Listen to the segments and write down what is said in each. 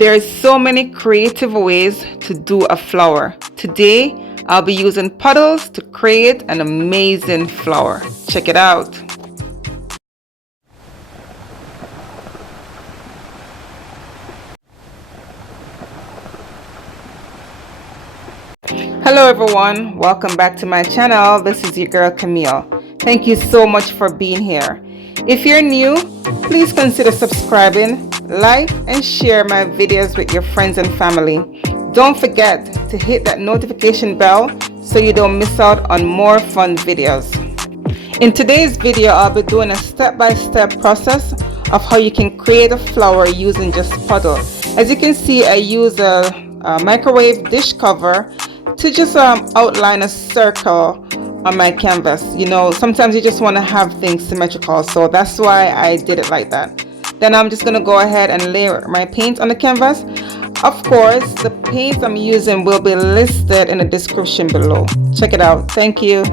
There are so many creative ways to do a flower. Today, I'll be using puddles to create an amazing flower. Check it out. Hello everyone, welcome back to my channel. This is your girl Camille. Thank you so much for being here. If you're new, please consider subscribing, like and share my videos with your friends and family. Don't forget to hit that notification bell so you don't miss out on more fun videos. In today's video, I'll be doing a step-by-step process of how you can create a flower using just puddle. As you can see, I use a microwave dish cover to just outline a circle on my canvas. You know, sometimes you just want to have things symmetrical, so that's why I did it like that. Then I'm just going to go ahead and layer my paint on the canvas. Of course, the paints I'm using will be listed in the description below. Check it out. Thank you.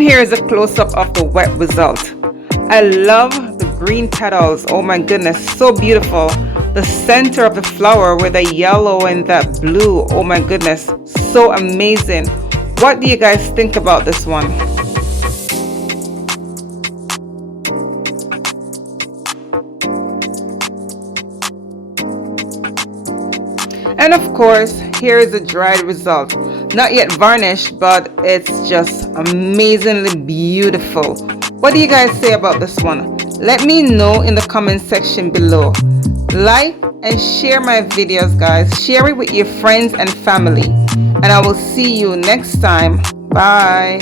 And here is a close-up of the wet result. I love the green petals. Oh my goodness, so beautiful. The center of the flower with the yellow and that blue. Oh my goodness, so amazing. What do you guys think about this one? And of course, here is the dried result. Not yet varnished, but it's just amazingly beautiful. What do you guys say about this one? Let me know in the comment section below. Like and share my videos, guys. Share it with your friends and family. And I will see you next time. Bye.